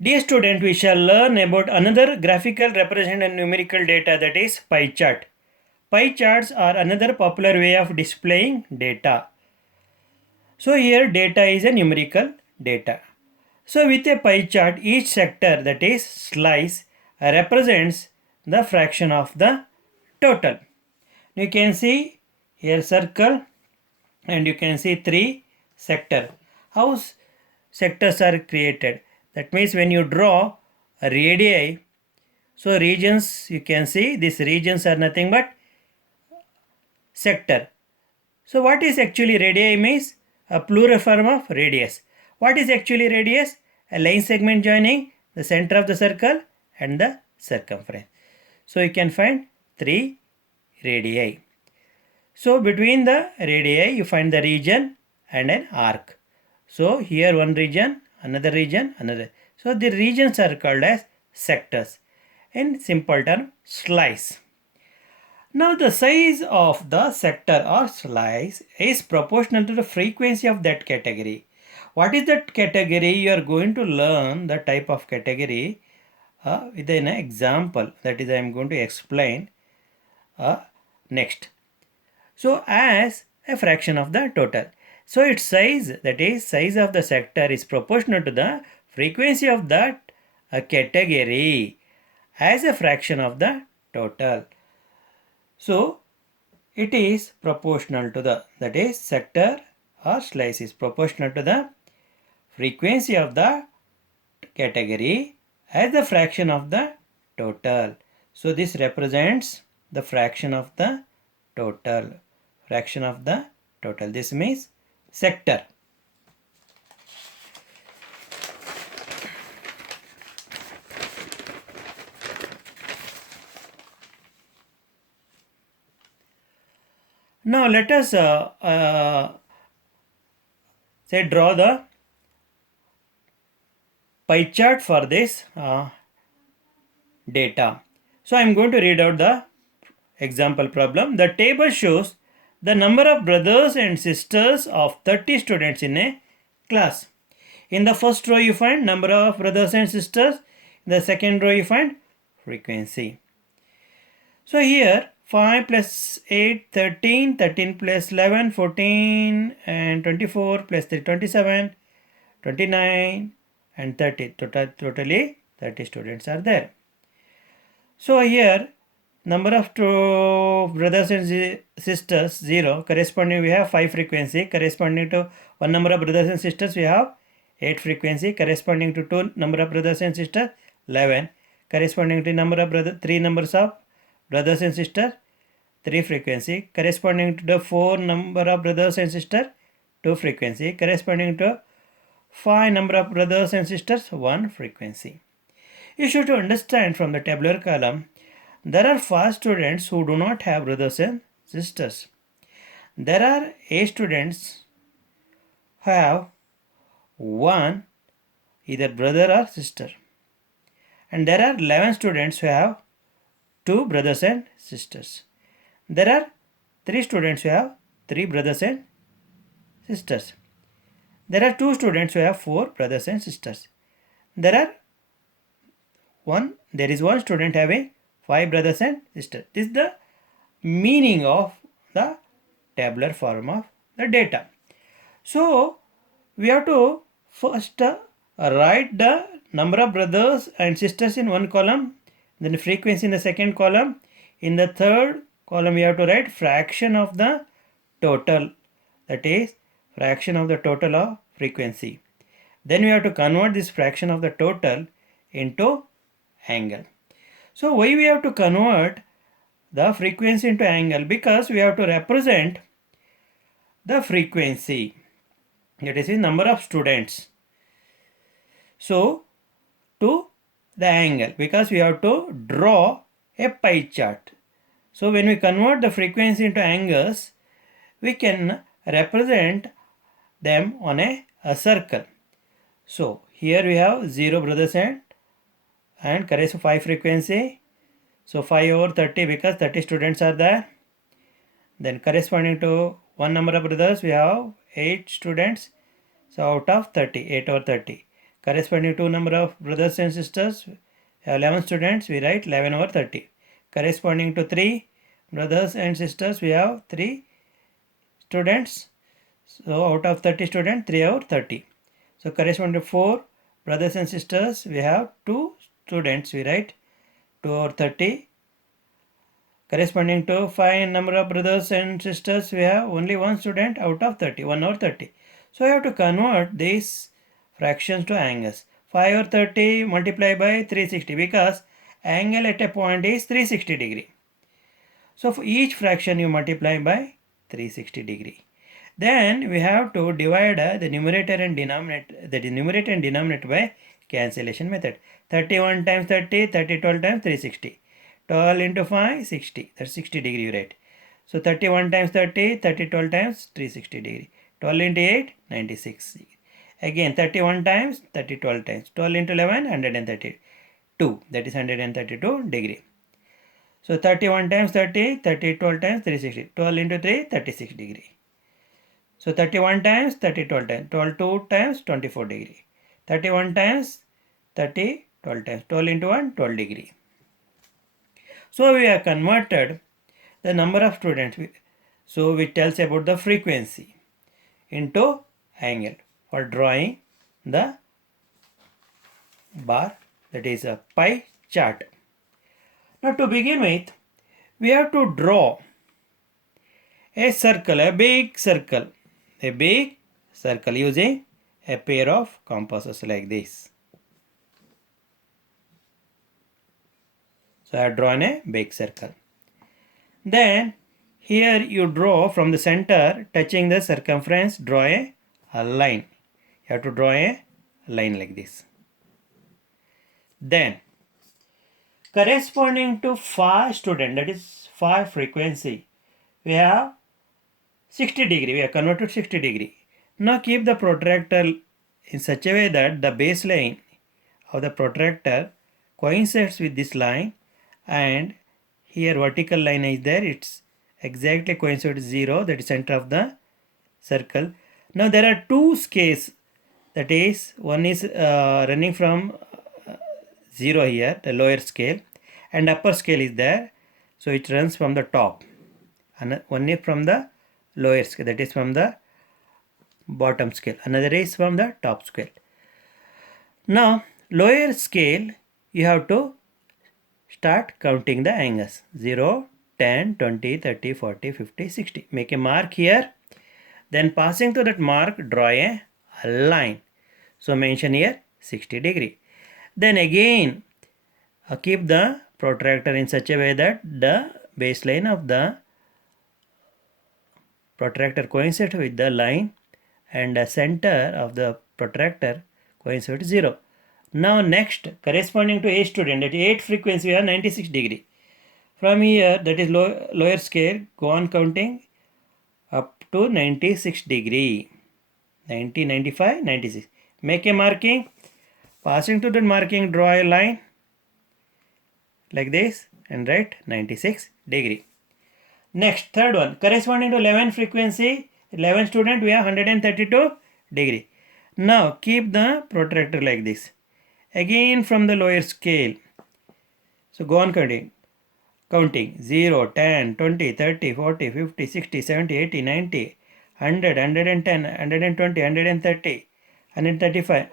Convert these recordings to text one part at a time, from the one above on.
Dear student, we shall learn about another graphical representation and numerical data, that is pie chart. Pie charts are another popular way of displaying data. So here data is a numerical data. So with a pie chart, each sector, that is slice, represents the fraction of the total. You can see here circle and you can see three sector. How sectors are created? That means when you draw a radii, so regions, you can see these regions are nothing but sector. So what is actually radii means? A plural form of radius. What is actually radius? A line segment joining the center of the circle and the circumference. So you can find three radii. So between the radii you find the region and an arc. So here one region, another. So the regions are called as sectors. In simple term, slice. Now the size of the sector or slice is proportional to the frequency of that category. What is that category? You are going to learn the type of category with an example. That is, I am going to explain next. So as a fraction of the total. So its size, that is size of the sector, is proportional to the frequency of that category as a fraction of the total. So it is proportional to the, that is sector or slice is proportional to the frequency of the category as the fraction of the total. So this represents the fraction of the total. Fraction of the total. This means sector. Now let us say draw the pie chart for this data. So I am going to read out the example problem. The table shows the number of brothers and sisters of 30 students in a class. In the first row you find number of brothers and sisters. In the second row you find frequency. So here 5 plus 8, 13, 13 plus 11, 14 and 24 plus 3, 27, 29 and 30. Totally 30 students are there. So here number of brothers and sisters 0, corresponding we have 5 frequency, corresponding to 1 number of brothers and sisters we have 8 frequency, corresponding to 2 number of brothers and sisters 11, corresponding to number of 3 numbers of brothers and sisters 3 frequency, corresponding to the 4 number of brothers and sisters 2 frequency, corresponding to 5 number of brothers and sisters 1 frequency. You should understand from the tabular column, there are 5 students who do not have brothers and sisters. There are 8 students who have 1 either brother or sister. And there are 11 students who have 2 brothers and sisters. There are 3 students who have 3 brothers and sisters. There are 2 students who have 4 brothers and sisters. There is one student having 5 brothers and sisters. This is the meaning of the tabular form of the data. So we have to first write the number of brothers and sisters in one column, then the frequency in the second column. In the third column we have to write fraction of the total, that is fraction of the total of frequency. Then we have to convert this fraction of the total into angle. So why we have to convert the frequency into angle? Because we have to represent the frequency, that is the number of students, so to the angle, because we have to draw a pie chart. So when we convert the frequency into angles, we can represent them on a circle. So here we have 0 brothers and correct 5 frequency. So 5 over 30 because 30 students are there. Then corresponding to 1 number of brothers we have 8 students. So out of 30, 8 over 30. Corresponding to number of brothers and sisters, we have 11 students, we write 11 over 30. Corresponding to 3 brothers and sisters, we have 3 students. So out of 30 students, 3 over 30. So corresponding to 4 brothers and sisters, we have 2 students, we write 2 over 30. Corresponding to 5 number of brothers and sisters, we have only 1 student out of 30, 1 over 30. So I have to convert these fractions to angles. 5 over 30 multiplied by 360 because angle at a point is 360 degree. So for each fraction you multiply by 360 degree. Then we have to divide the numerator and denominator, that is numerator and denominator by cancellation method. 31 times 30, 30 12 times 360. 12 into 5, 60. That's 60 degree you write. So 31 times 30, 30 12 times 360 degree. 12 into 8, 96. Again 31 times, 30 12 times. 12 into 11, 132. That is 132 degree. So 31 times 30, 30 12 times 360. 12 into 3, 36 degree. So 31 times 30 12 times. 12 2 times 24 degree. 31 times 30 12 times. 12 into 1, 12 degree. So we have converted the number of students. So it tells about the frequency into angle for drawing the bar, that is a pie chart. Now to begin with, we have to draw a circle, a big circle using a pair of compasses like this. So I have drawn a big circle. Then here you draw from the center touching the circumference, draw a line. You have to draw a line like this. Then corresponding to phi student, that is phi frequency, we have 60 degree. We have converted 60 degree. Now keep the protractor in such a way that the baseline of the protractor coincides with this line, and here vertical line is there, it's exactly coincides 0, that is center of the circle. Now there are 2 scales, that is one is running from 0 here, the lower scale, and upper scale is there, so it runs from the top, and one is from the lower scale, that is from the bottom scale, another is from the top scale. Now lower scale you have to start counting the angles, 0, 10, 20, 30, 40, 50, 60. Make a mark here. Then passing to that mark, draw a line. So mention here 60 degree. Then again keep the protractor in such a way that the baseline of the protractor coincides with the line and the center of the protractor coincides 0. Now next, corresponding to 8 student, that is 8 frequency, we have 96 degree. From here, that is lower scale, go on counting up to 96 degree. 90, 95, 96. Make a marking. Passing to the marking, draw a line like this and write 96 degree. Next, third one, corresponding to 11 frequency, 11 student, we have 132 degree. Now keep the protractor like this. Again from the lower scale. So go on counting 0, 10, 20, 30, 40, 50, 60, 70, 80, 90, 100, 110, 120, 130, 135.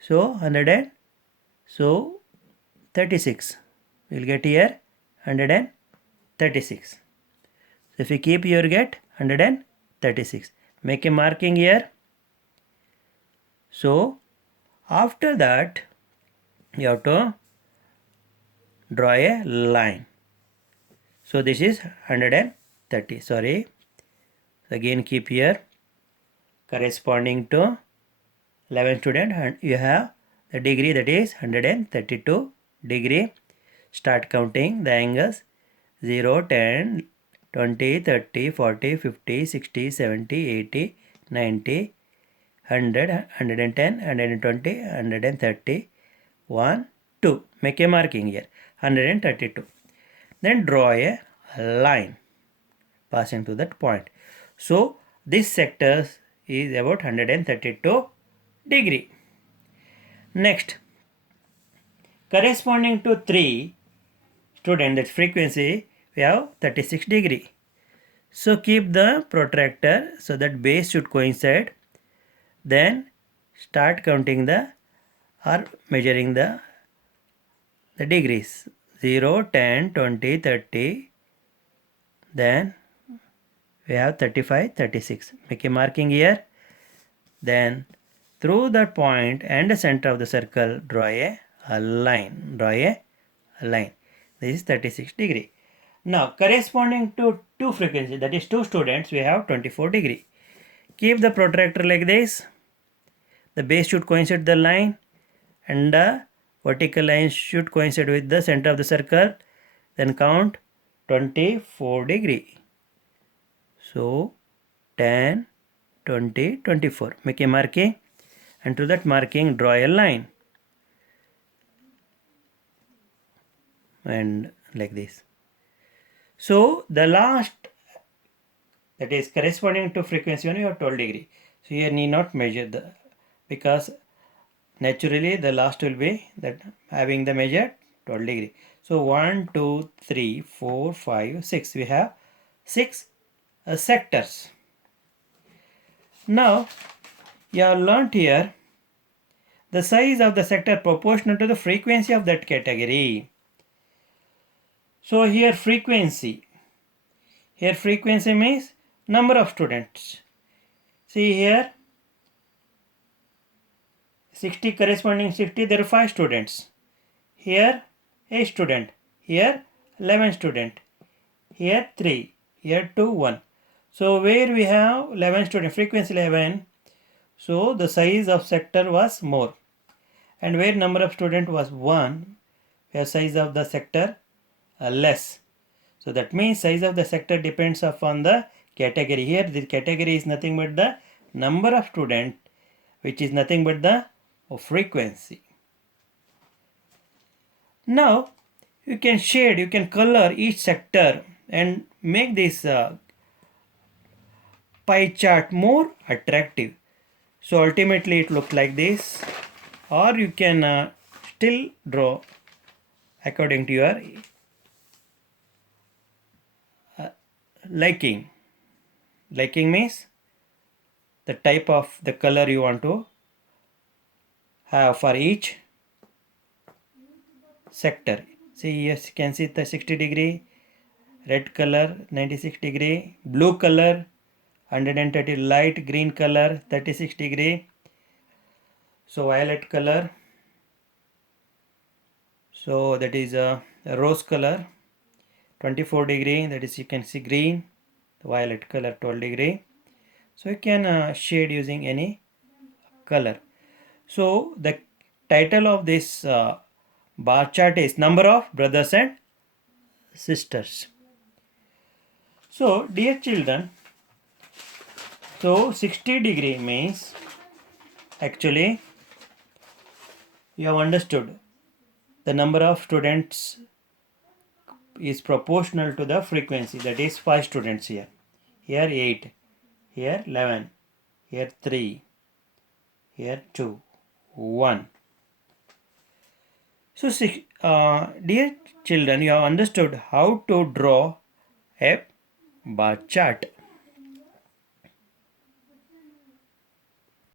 So 100, so 36. We will get here 136. So if you keep, you will get 136. Make a marking here. So after that you have to draw a line. So this is 130. Sorry. Again keep here. Corresponding to 11 student, and you have the degree, that is 132 degree. Start counting the angles, 0, 10, 20, 30, 40, 50, 60, 70, 80, 90, 100, 110, 120, 130, 1, 2. Make a marking here, 132. Then draw a line passing to that point. So this sector is about 132 degree. Next, corresponding to 3 student, that frequency, we have 36 degree. So keep the protractor so that base should coincide. Then start counting the or measuring the degrees. 0, 10, 20, 30. Then we have 35, 36. Make a marking here. Then through that point and the center of the circle, draw a line. Draw a line. This is 36 degree. Now corresponding to 2 frequency, that is 2 students, we have 24 degree. Keep the protractor like this. The base should coincide the line and the vertical line should coincide with the center of the circle. Then count 24 degree. So 10, 20, 24. Make a marking, and to that marking draw a line. And like this. So the last, that is corresponding to frequency 1, you have 12 degree. So here need not measure the, because naturally the last will be that having the measure 12 degree. So 1, 2, 3, 4, 5, 6. We have 6 sectors. Now you have learnt here the size of the sector proportional to the frequency of that category. So here frequency means number of students. See here 60 corresponding 60, there are 5 students. Here 8 student, here 11 student, here 3, here 2, 1. So where we have 11 student, frequency 11, so the size of sector was more. And where number of student was 1, where size of the sector less. So that means size of the sector depends upon the category. Here the category is nothing but the number of student, which is nothing but the frequency. Now you can shade, you can color each sector and make this pie chart more attractive. So ultimately it looks like this, or you can still draw according to your liking. Liking means the type of the color you want to have for each sector. See, yes, you can see the 60 degree, red color 96 degree, blue color 130, light green color 36 degree, so violet color, so that is a rose color 24 degree, that is you can see green, violet color 12 degree. So you can shade using any color. So the title of this bar chart is number of brothers and sisters. So dear children, so 60 degree means actually you have understood the number of students is proportional to the frequency, that is 5 students here. Here 8, here 11, here 3, here 2, 1. So dear children, you have understood how to draw a bar chart.